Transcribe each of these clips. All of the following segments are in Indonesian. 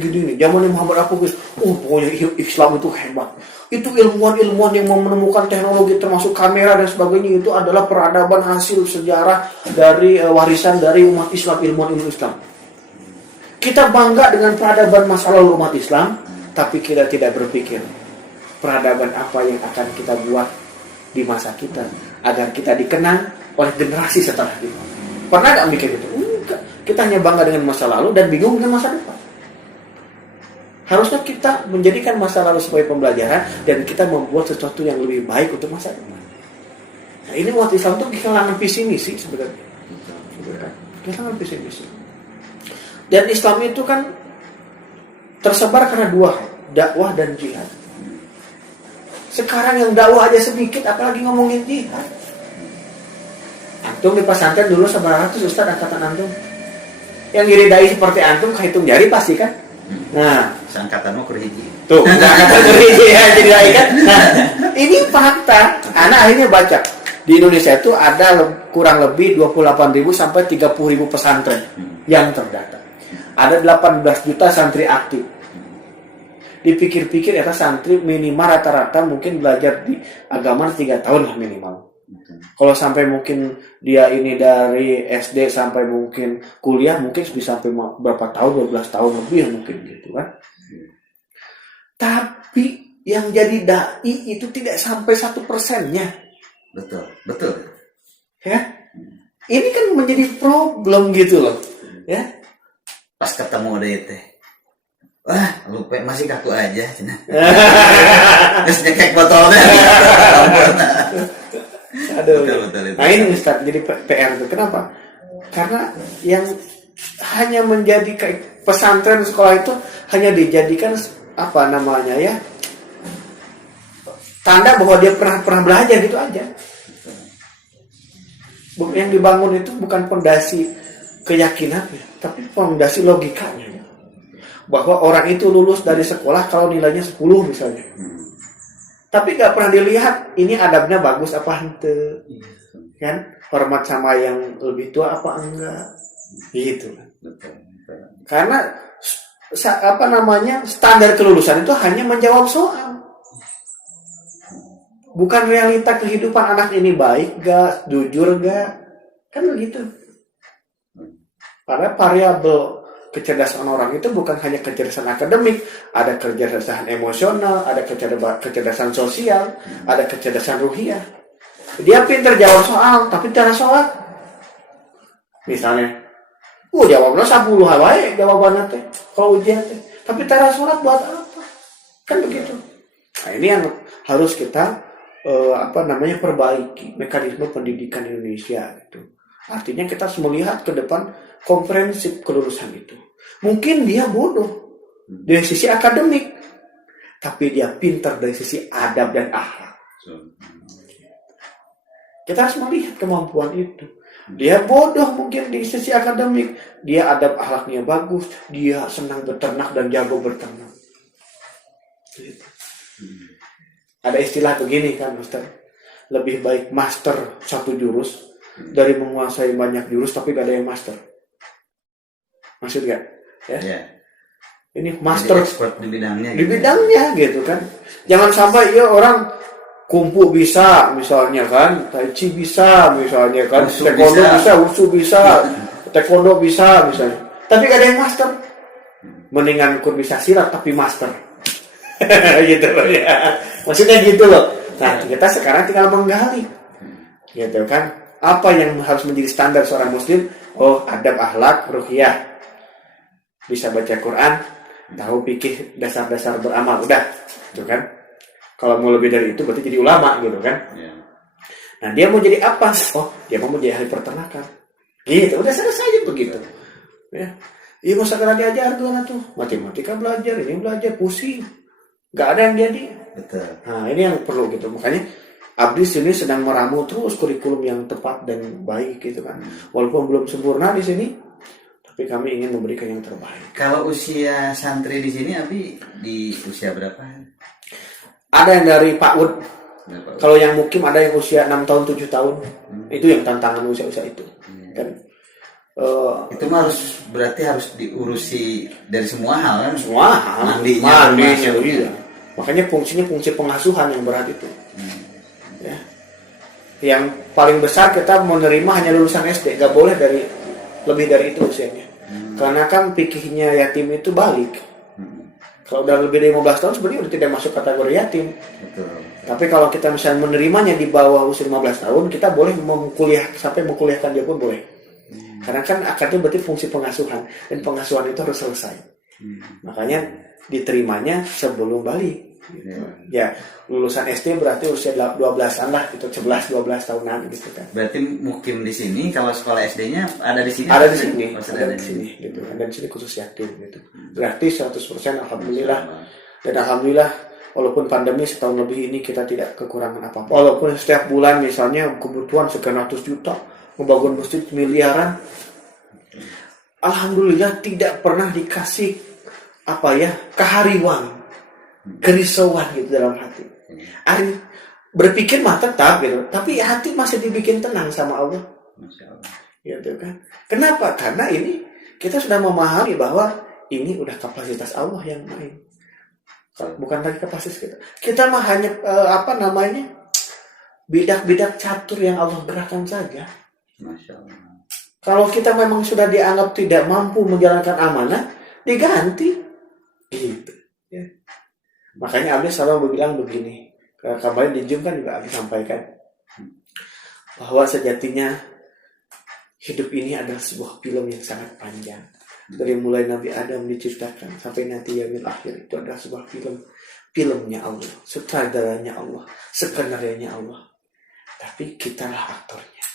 gini nih. Zaman Muhammad Apugis, pokoknya Islam itu hebat. Itu ilmuwan-ilmuwan yang menemukan teknologi termasuk kamera dan sebagainya itu adalah peradaban hasil sejarah dari warisan dari umat Islam, ilmuwan Islam. Kita bangga dengan peradaban masa lalu umat Islam, tapi kita tidak berpikir peradaban apa yang akan kita buat di masa kita agar kita dikenang oleh generasi setelah kita. Pernah gak mikir itu? Enggak. Kita hanya bangga dengan masa lalu dan bingung dengan masa depan. Harusnya kita menjadikan masa lalu sebagai pembelajaran dan kita membuat sesuatu yang lebih baik untuk masa depan. Nah, ini umat Islam itu kehilangan visi misi sebenarnya. Kehilangan visi misi. Dan Islam itu kan tersebar karena dua, dakwah dan jihad. Sekarang yang dakwah aja sedikit, apalagi ngomongin jihad. Antum di pesantren dulu 900 Ustaz angkatan antum. Yang ngiri dai seperti antum kehitung jari pasti kan? Nah, sangkatan mau kerhiji. Tuh, angkatan kerhiji ya jadi dai kan. Nah, ini fakta. Anak akhirnya baca. Di Indonesia itu ada kurang lebih 28.000 sampai 30.000 pesantren yang terdata. Ada 18 juta santri aktif. Dipikir-pikir ya santri minimal rata-rata mungkin belajar di agama 3 tahun lah minimal. Kalau sampai mungkin dia ini dari SD sampai mungkin kuliah mungkin bisa sampai berapa tahun, 12 tahun lebih mungkin gitu kan. Tapi yang jadi dai itu tidak sampai 1%-nya. Betul. Ya, ini kan menjadi problem gitu loh. Ya. Pas ketemu deh teh. Wah, lupa masih kaku aja cina. Terus nyekek botolnya. Aduh. Betul, nah ini Ustaz jadi PR itu. Kenapa? Karena yang hanya menjadi kayak pesantren sekolah itu hanya dijadikan apa namanya ya, tanda bahwa dia pernah belajar gitu aja. Yang dibangun itu bukan fondasi keyakinannya, tapi fondasi logikanya. Bahwa orang itu lulus dari sekolah kalau nilainya 10 misalnya. Tapi gak pernah dilihat ini adabnya bagus apa ente. Kan? Hormat sama yang lebih tua apa enggak. Gitu. Karena apa namanya standar kelulusan itu hanya menjawab soal. Bukan realita kehidupan anak ini baik gak, jujur gak. Kan begitu. Karena variabel kecerdasan orang itu bukan hanya kecerdasan akademik, ada kecerdasan emosional, ada kecerdasan sosial, ada kecerdasan ruhiyah. Dia pintar jawab soal, tapi tidak sholat. Misalnya, jawabnya 10 hawaii jawabannya teh, kalau ujian teh, tapi tidak sholat buat apa? Kan begitu. Nah ini yang harus kita perbaiki mekanisme pendidikan Indonesia itu. Artinya kita harus melihat ke depan komprehensif kelulusan itu. Mungkin dia bodoh dari sisi akademik, tapi dia pintar dari sisi adab dan akhlak. Kita harus melihat kemampuan itu. Dia bodoh mungkin di sisi akademik, dia adab akhlaknya bagus, dia senang beternak dan jago berternak. Gitu. Ada istilah begini kan Ustaz, lebih baik master satu jurus dari menguasai banyak jurus tapi gak ada yang master. Maksud gak? Ya. Ini master expert di bidangnya. Di bidangnya gitu kan. Jangan sampai ya orang kungfu bisa misalnya kan, tai chi bisa misalnya kan, taekwondo bisa, wushu bisa, taekwondo bisa misalnya. Tapi gak ada yang master. Mendingan kur bisa silat tapi master. Gitu loh ya. Maksudnya gitu loh. Nah, kita sekarang tinggal menggali. Gitu kan. Apa yang harus menjadi standar seorang muslim? Oh, adab akhlak, ruhiyah. Bisa baca Quran, tahu fikih, dasar-dasar beramal, udah, gitu kan? Kalau mau lebih dari itu berarti jadi ulama, gitu kan? Nah dia mau jadi apa? Oh, dia mau jadi ahli peternakan, gitu. Udah selesai begitu. Ya, iya mau sekarang diajar tuh anak tuh, matematika belajar, ini belajar, pusing, nggak ada yang jadi. Betul. Nah ini yang perlu gitu, makanya Abdi sini sedang meramu terus kurikulum yang tepat dan baik, gitu kan? Walaupun belum sempurna di sini. Tapi kami ingin memberikan yang terbaik. Kalau usia santri di sini, Abi di usia berapa? Ada yang dari PAUD. Kalau yang mukim ada yang usia 6 tahun, 7 tahun. Itu yang tantangan usia-usia itu. Kan Itu mah berarti harus diurusi dari semua hal kan? semua hal, Mandinya, iya. Makanya fungsi pengasuhan yang berat itu. Ya. Yang paling besar kita menerima hanya lulusan SD, gak boleh lebih dari itu usianya. Karena kan fikihnya yatim itu balik. Kalau udah lebih dari 15 tahun sebenarnya udah tidak masuk kategori yatim. Betul. Tapi kalau kita misalnya menerimanya di bawah usia 15 tahun, kita boleh sampai mengkuliahkan dia pun boleh. Karena kan akadnya berarti fungsi pengasuhan, dan pengasuhan itu harus selesai. Makanya diterimanya sebelum balik. Ya, lulusan SD berarti usia 12-an lah, gitu, 11-12 tahunan gitu kan. Berarti mukim di sini, kalau sekolah SD-nya ada di sini? Ada di sini, Maksudnya ada di sini gitu. Ada di sini khusus yatim gitu. Gratis 100%, alhamdulillah. Dan alhamdulillah walaupun pandemi setahun lebih ini kita tidak kekurangan apa-apa. Walaupun setiap bulan misalnya kebutuhan sekian ratus juta, membangun masjid miliaran, alhamdulillah tidak pernah dikasih kehariwan, kerisauan gitu dalam hati. Berpikir mah tetap gitu, tapi hati masih dibikin tenang sama Allah. Gitu kan? Kenapa? Karena ini kita sudah memahami bahwa ini udah kapasitas Allah yang main, bukan lagi kapasitas kita. Kita mah hanya bidak-bidak catur yang Allah gerakan saja. Kalau kita memang sudah dianggap tidak mampu menjalankan amanah, diganti. Gitu. Ya. Makanya Abi selalu bilang begini. Kemarin di Zoom kan juga Abi sampaikan bahwa sejatinya hidup ini adalah sebuah film yang sangat panjang. Dari mulai Nabi Adam diciptakan sampai nanti yaumil akhir, itu adalah sebuah filmnya Allah, sutradaranya Allah, skenario-nya Allah. Tapi kitalah aktornya.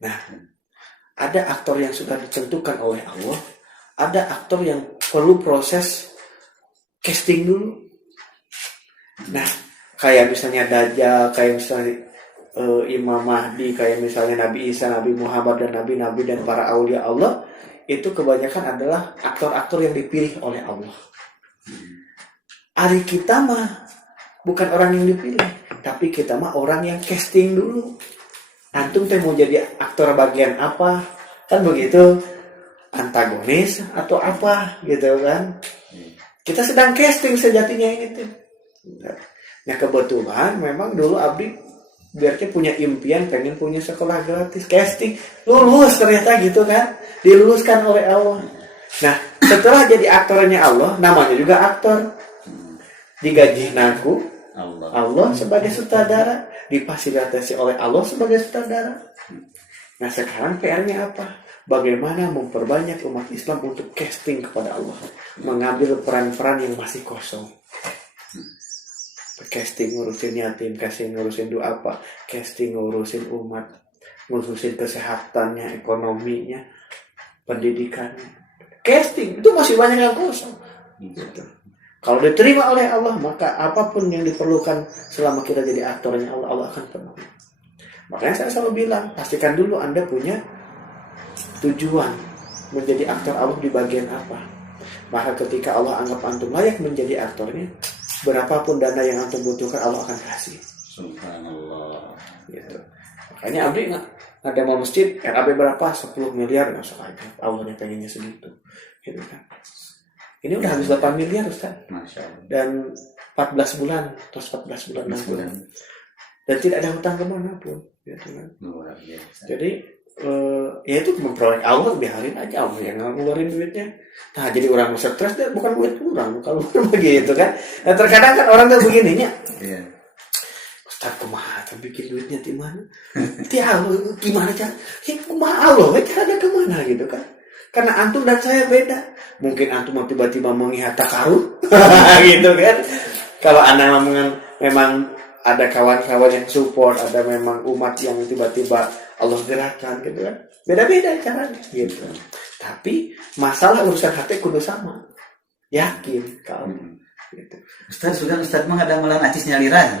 Nah, ada aktor yang sudah ditentukan oleh Allah, ada aktor yang perlu proses casting dulu. Nah, kayak misalnya Dajjal, kayak misalnya Imam Mahdi, kayak misalnya Nabi Isa, Nabi Muhammad, dan Nabi-Nabi dan para aulia Allah, itu kebanyakan adalah aktor-aktor yang dipilih oleh Allah. Ari kita mah bukan orang yang dipilih, tapi kita mah orang yang casting dulu. Antum teh mau jadi aktor bagian apa? Kan begitu, antagonis atau apa gitu kan? Kita sedang casting sejatinya ini tuh. Nah kebetulan memang dulu Abdi biarnya punya impian pengen punya sekolah gratis, casting, lulus ternyata gitu kan, diluluskan oleh Allah. Nah setelah jadi aktornya Allah, namanya juga aktor, digaji naku Allah sebagai sutradara, difasilitasi oleh Allah sebagai sutradara. Nah sekarang PR-nya apa? Bagaimana memperbanyak umat Islam untuk casting kepada Allah, mengambil peran-peran yang masih kosong. Casting ngurusin yatim, casting ngurusin doa apa, casting ngurusin umat, ngurusin kesehatannya, ekonominya, pendidikannya. Casting itu masih banyak yang kosong. Gitu. Kalau diterima oleh Allah, maka apapun yang diperlukan selama kita jadi aktornya Allah, Allah akan penuhi. Makanya saya selalu bilang, pastikan dulu Anda punya tujuan menjadi aktor Allah di bagian apa. Maka ketika Allah anggap antum layak menjadi aktornya, berapapun dana yang antum butuhkan Allah akan kasih. Subhanallah. Gitu. Makanya Abdi ada mau masjid, RAB berapa? 10 miliar, nggak usah aja. Allahnya pengennya segitu. Gitu kan. Ini udah habis 8 miliar Ustaz. Masya Allah. Dan 14 bulan, terus 14 bulan. Dan tidak ada hutang kemana pun. Gitu kan. Luar biasa. Jadi ya itu memperoleh Allah, biarin aja Allah yang ngeluarin duitnya. Nah jadi orang stres deh, bukan duit kurang kalau begitu kan. Nah terkadang kan orang tuh begininya. Iya. Ustaz kumaha bikin duitnya di mana? Gimana cara? Ya kumaha Allah, cara kemana gitu kan? Karena antum dan saya beda. Mungkin antum mau tiba-tiba mengihat takarut gitu kan. Kalau anda memang ada kawan-kawan yang support, ada memang umat yang tiba-tiba Allah gerakan gitu kan. Beda-beda caranya gitu. Tapi masalah urusan hati kudu sama. Yakin kau. Gitu. Ustaz mah ada malah acis nyaliran.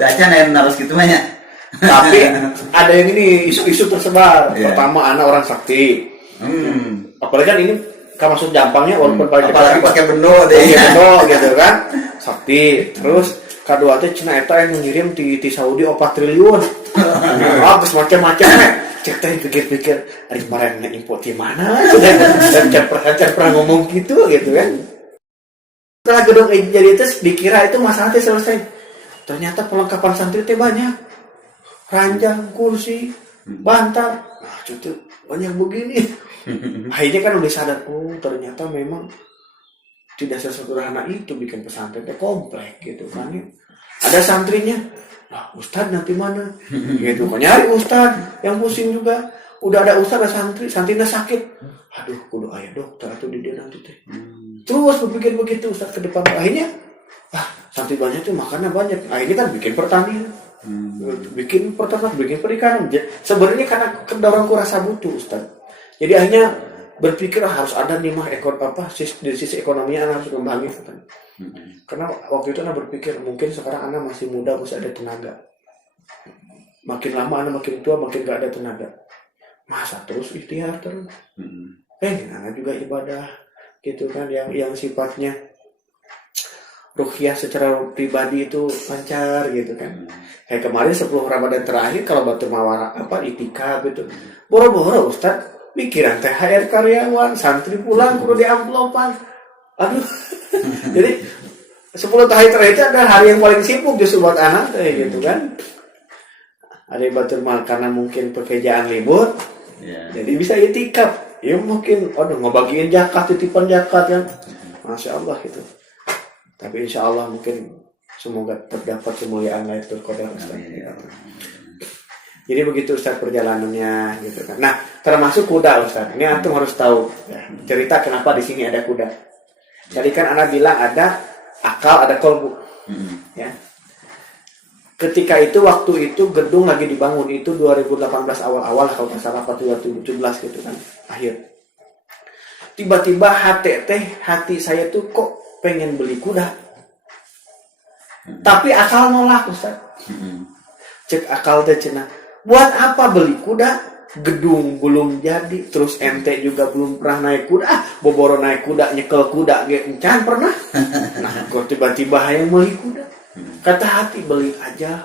Baca nen harus gitu banyak. Tapi ada yang ini isu-isu tersebar. Yeah. Pertama anak orang sakti. Apalagi kan ini kan maksud jampangnya walaupun apalagi pakai bendo deh. Bendo gitu kan. Sakti. Terus Kedua teh cenah eta yang ngirim ti Saudi 4 triliun. Habis macam-macam cek teh pikir-pikir ari kemarin info di mana dan pernah ngomong gitu kan. Setelah gedung jadi itu dikira itu masalah teh selesai. Ternyata perlengkapan santri teh banyak. Ranjang, kursi, bantal. Nah, itu banyak begini. Akhirnya kan udah sadar, oh ternyata memang tidak sesederhana itu bikin pesantren teh komplek gitu kan. Ada santrinya. Nah, Ustadz nanti mana? Gitu kan nyari Ustadz yang pusing juga. Udah ada Ustadz, ada santrinya sakit. Aduh, kudu aya dokter atau di dia nanti teh. Terus berpikir begitu Ustadz ke depan. Akhirnya, santri banyak tuh makannya banyak. Akhirnya kan bikin pertanian, bikin peternak, bikin perikanan. Sebenarnya karena kedorong rasa butuh Ustadz. Jadi akhirnya berpikir harus ada nih dari sisi ekonominya harus kembangin kan. Karena waktu itu anak berpikir mungkin sekarang anak masih muda masih ada tenaga. Makin lama anak makin tua makin gak ada tenaga. Masa terus ikhtiar terus. Anak juga ibadah gitu kan yang sifatnya ruqyah secara pribadi itu lancar gitu kan. Kayak kemarin 10 Ramadan terakhir kalau batur mawara itikaf gitu. Boro-boro Ustadz pikiran THR karyawan, santri pulang kudu di amplopan. Aduh. Jadi 10 hari terakhir itu ada hari yang paling sibuk justru buat anak kayak gitu kan. Ada batur mal karena mungkin pekerjaan libur. Jadi bisa itikaf. Ya mungkin ngebagiin zakat, titipan zakat kan. Masya Allah gitu. Tapi insya Allah mungkin semoga terdapat kemuliaan Lailatul Qadar Ustaz. Jadi begitu Ustaz perjalanannya gitu kan. Nah, termasuk kuda Ustaz. Ini antum harus tahu ya, cerita kenapa di sini ada kuda. Tadi kan anak bilang ada akal, ada kolbu. Ya. Ketika itu waktu itu gedung lagi dibangun itu 2018 awal-awal kalau nggak salah 2017 gitu kan akhir. Tiba-tiba hati saya tuh kok pengen beli kuda. Tapi akal nolak Ustaz. Cek akal teh cenah. Buat apa beli kuda? Gedung belum jadi, terus ente juga belum pernah naik kuda. Boboro naik kuda, nyekel kuda encan pernah. Nah, kok tiba-tiba hayang beli kuda. Kata hati beli aja.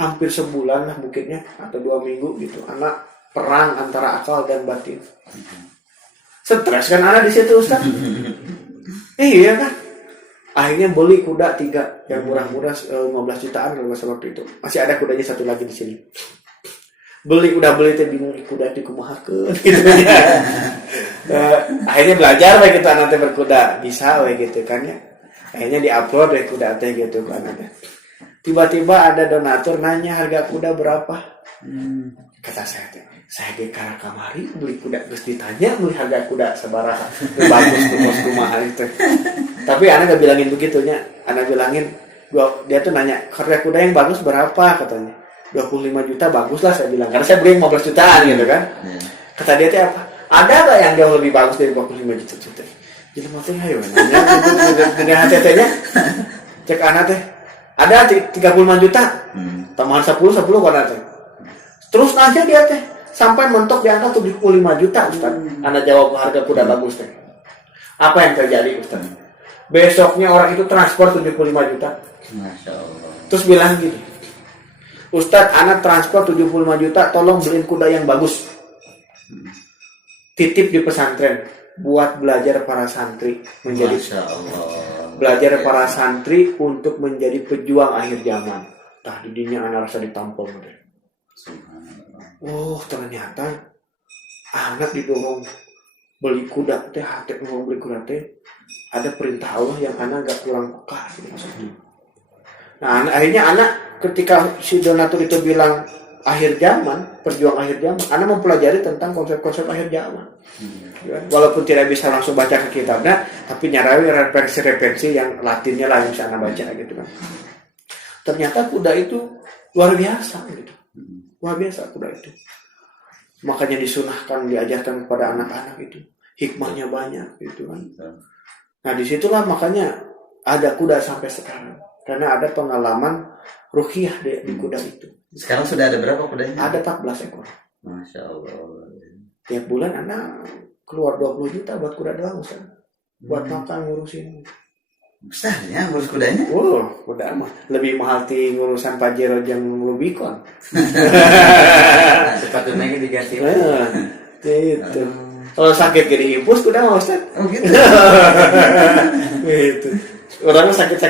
Hampir sebulan lah mungkinnya atau 2 minggu gitu. Anak perang antara akal dan batin. Stres kan anak di situ Ustaz. Iya kan. Akhirnya beli kuda 3 yang murah-murah 15 jutaan kalau nggak salah waktu itu. Masih ada kudanya satu lagi di sini. Beli teh bingung kuda dikumahakeun gitu kan. Akhirnya belajar we gitu anak teh berkuda, bisa we gitu kan ya. Akhirnya diupload we kuda teh gitu kan ada. Tiba-tiba ada donatur nanya harga kuda berapa. Kata saya teh, saya ge kana kamari beli kuda geus ditanya beli harga kuda sabaraha. Bagus tuh bos kumaha itu. Tapi anak gak bilangin begitunya, anak bilangin dia tuh nanya harga kuda yang bagus berapa katanya. 25 juta bagus lah saya bilang, karena saya beli 15 jutaan gitu kan. Kata dia teh apa? Ada gak yang jauh lebih bagus dari 25 juta? Jadi maksudnya ayo nanya dengan hati-hatinya. Cek anak teh ada 35 juta, tambahan 10 kan teh. Terus nanya dia teh sampai mentok di angka 75 juta Ustaz. Anak jawab harga kuda bagus teh. Apa yang terjadi Ustaz? Besoknya orang itu transport 75 juta. Masya Allah. Terus bilang gini, Ustadz, anak transport 75 juta, tolong beliin kuda yang bagus. Titip di pesantren buat belajar para santri menjadi belajar para santri untuk menjadi pejuang akhir zaman. Tah didinya anak rasa ditampol deh. Oh ternyata anak didorong beli kuda teh, hati mau beli kuda teh ada perintah Allah yang anak gak kurang peka gitu. Nah akhirnya anak ketika si donatur itu bilang akhir zaman, perjuang akhir zaman, anak mempelajari tentang konsep-konsep akhir zaman. Walaupun tidak bisa langsung baca ke kitabnya, tapi nyarawi referensi yang latinnya lah yang bisa anak baca gitu kan. Ternyata kuda itu luar biasa gitu. Luar biasa kuda itu. Makanya disunahkan, diajarkan kepada anak-anak itu. Hikmahnya banyak gitu kan. Nah disitulah makanya ada kuda sampai sekarang. Karena ada pengalaman ruqyah di kuda itu. Sekarang sudah ada berapa kudanya? Ada 14 ekor. Masya Allah. Tiap bulan anak keluar 20 juta buat kuda doang Ustaz. Buat makan ngurusin. Besarnya ngurus kudanya. Udah mah lebih mahal ti ngurusan Pajero yang Rubicon. Sepatunya diganti. Gitu. Kalau sakit gede hipus udah mau Ustaz. Oh gitu. Gitu. Orang sakit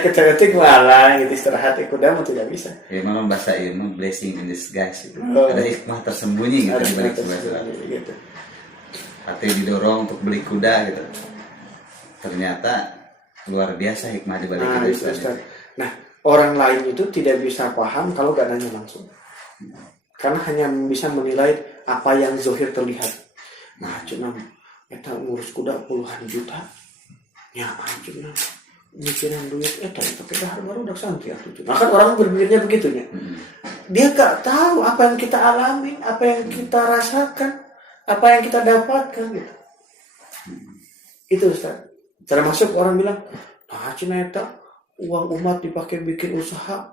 malah gitu istirahat kuda mah tidak bisa. Ya memang bahasa ilmu blessing in disguise itu. Oh. Ada hikmah tersembunyi gitu Harus di balik betul, sebuah gitu. hati didorong untuk beli kuda gitu. Ternyata luar biasa hikmah di balik Nah, itu. itu, Ustaz. Nah, orang lain itu tidak bisa paham kalau gak nanya langsung. Karena hanya bisa menilai apa yang zohir terlihat. Nah, cuma kita ngurus kuda puluhan juta. Ya, cuma mikirin duit tapi baru udah santri atuh. Nah, kan orang berpikirnya begitunya. Dia gak tahu apa yang kita alami, apa yang kita rasakan, apa yang kita dapatkan gitu. Itu Ustaz. Termasuk orang bilang, nah cina eta uang umat dipakai bikin usaha.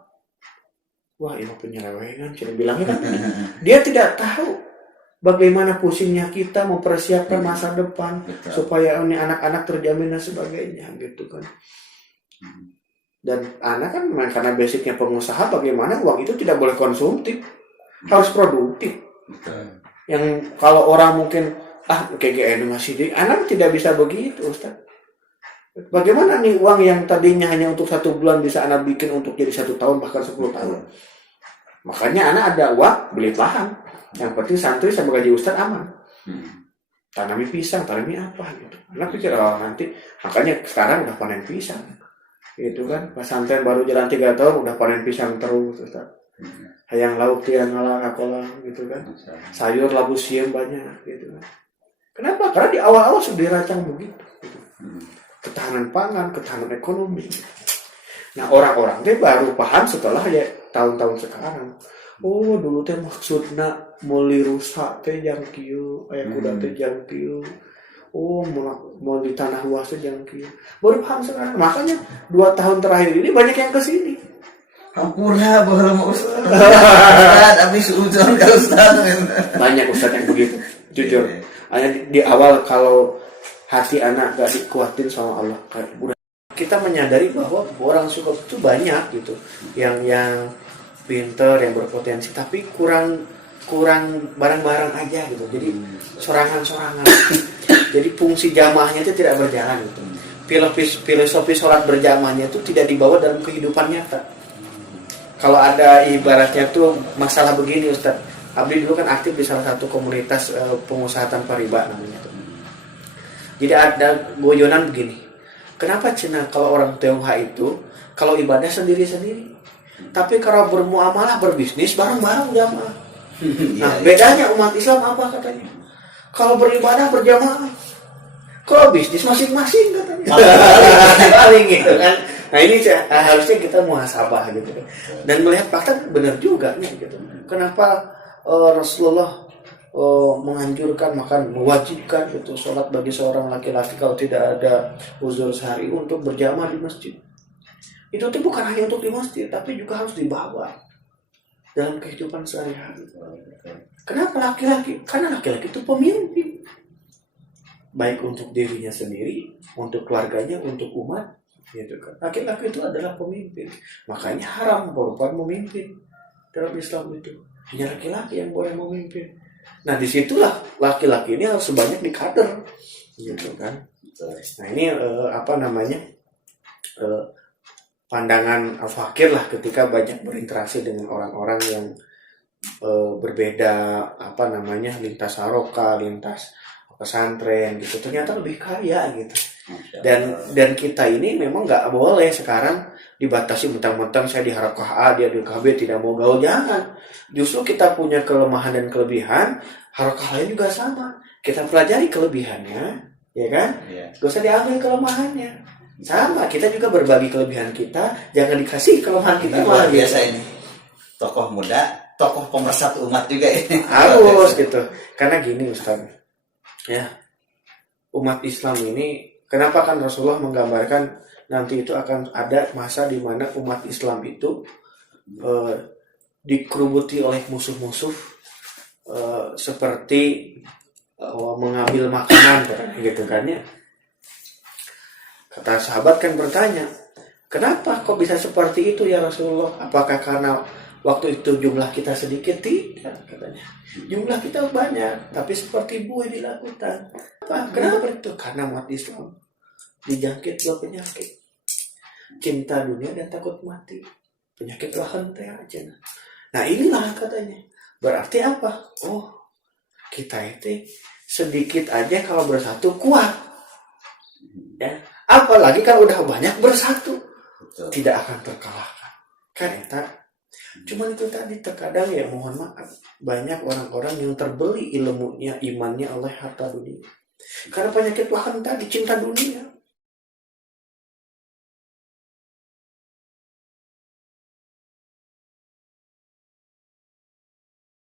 Wah ini penyelewengan, cina bilangnya kan. Dia tidak tahu bagaimana pusingnya kita mempersiapkan masa depan. Betul. Supaya ini anak-anak terjamin dan sebagainya gitu kan. Dan anak kan karena basicnya pengusaha, bagaimana uang itu tidak boleh konsumtif, harus produktif. Betul. Yang kalau orang mungkin kayak masih anak tidak bisa begitu Ustaz. Bagaimana nih uang yang tadinya hanya untuk 1 bulan bisa anak bikin untuk jadi 1 tahun bahkan 10 tahun. Makanya anak ada uang beli lahan. Yang penting santri sama gaji Ustaz aman. Tanami pisang, tanami apa gitu. Anak pikir nanti makanya sekarang udah panen pisang. Gitu kan. Pesantren baru jalan 3 tahun udah panen pisang terus Ustaz. Hayang lauk tiang ngalang akolang gitu kan. Sayur labu siam banyak gitu kan. Kenapa? Karena di awal-awal sudah dirancang begitu. Gitu. Ketahanan pangan, ketahanan ekonomi. Nah orang-orang teh baru paham setelah ya tahun-tahun sekarang. Oh dulu teh maksudna meuli rusak teh jang kieu, aya kuda teh jang kieu. Oh mau di tanah luas teh jang kieu. Baru paham sekarang. Makanya 2 tahun terakhir ini banyak yang kesini. Hampura baru Ustaz, habis ujian ke Ustaz. Banyak Ustaz yang begitu. Jujur. Hanya di awal kalau hati anak gak dikuatin sama Allah, kita menyadari bahwa orang suka itu banyak gitu, yang pinter, yang berpotensi, tapi kurang barang-barang aja gitu. Jadi sorangan-sorangan. Jadi fungsi jamaahnya itu tidak berjalan gitu. Filosofi sholat berjamaahnya itu tidak dibawa dalam kehidupan nyata. Kalau ada ibaratnya tuh masalah begini Ustaz. Abdi dulu kan aktif di salah satu komunitas pengusaha tanpa riba namanya tuh. Jadi ada goyonan begini. Kenapa Cina kalau orang Tionghoa itu kalau ibadah sendiri-sendiri, tapi kalau bermuamalah berbisnis bareng-bareng jamaah. Nah bedanya umat Islam apa katanya? Kalau beribadah berjamaah, kalau bisnis masing-masing katanya. Paling gitu kan. Nah ini harusnya kita muhasabah gitu dan melihat fakta benar juga nih gitu. Kenapa Rasulullah menganjurkan mewajibkan itu sholat bagi seorang laki-laki kalau tidak ada uzur sehari untuk berjamaah di masjid. Itu tuh bukan hanya untuk di masjid, tapi juga harus dibawa dalam kehidupan sehari-hari. Kenapa laki-laki? Karena laki-laki itu pemimpin, baik untuk dirinya sendiri, untuk keluarganya, untuk umat, gitu kan. Laki-laki itu adalah pemimpin, makanya haram perempuan memimpin dalam Islam itu. Hanya laki-laki yang boleh memimpin. Nah disitulah laki-laki ini harus sebanyak dikader, gitu kan. Nah ini pandangan Al-Fakir lah ketika banyak berinteraksi dengan orang-orang yang berbeda lintas haroka, lintas pesantren gitu. Ternyata lebih kaya gitu. Dan kita ini memang nggak boleh sekarang dibatasi mentang-mentang saya di Harakah A, dia di KB tidak mau gaul, jangan. Justru kita punya kelemahan dan kelebihan, Harakah lain juga sama. Kita pelajari kelebihannya, ya kan? Gak usah diambil kelemahannya. Sama, kita juga berbagi kelebihan kita, jangan dikasih kelemahan kita. Luar biasa ini. Tokoh muda, tokoh pemersatu umat juga ini. Harus gitu. Karena gini Ustaz. Ya. Umat Islam ini, kenapa kan Rasulullah menggambarkan nanti itu akan ada masa di mana umat Islam itu dikerubuti oleh musuh-musuh seperti mengambil makanan gitu kan ya. Kata sahabat kan bertanya, Kenapa kok bisa seperti itu ya Rasulullah? Apakah karena waktu itu jumlah kita sedikit? Tidak, katanya. Jumlah kita banyak, tapi seperti buih dilakukan. Kenapa itu? Karena umat Islam dijangkit dua penyakit. Cinta dunia dan takut mati. Penyakit lahan teh aja. Nah inilah katanya. Berarti apa? Oh, kita itu sedikit aja kalau bersatu kuat. Ya. Apalagi kalau udah banyak bersatu. Betul. Tidak akan terkalahkan. Kan eta. Cuman itu tadi terkadang ya mohon maaf banyak orang-orang yang terbeli ilmunya, imannya oleh harta dunia. Karena penyakit lahan tadi cinta dunia.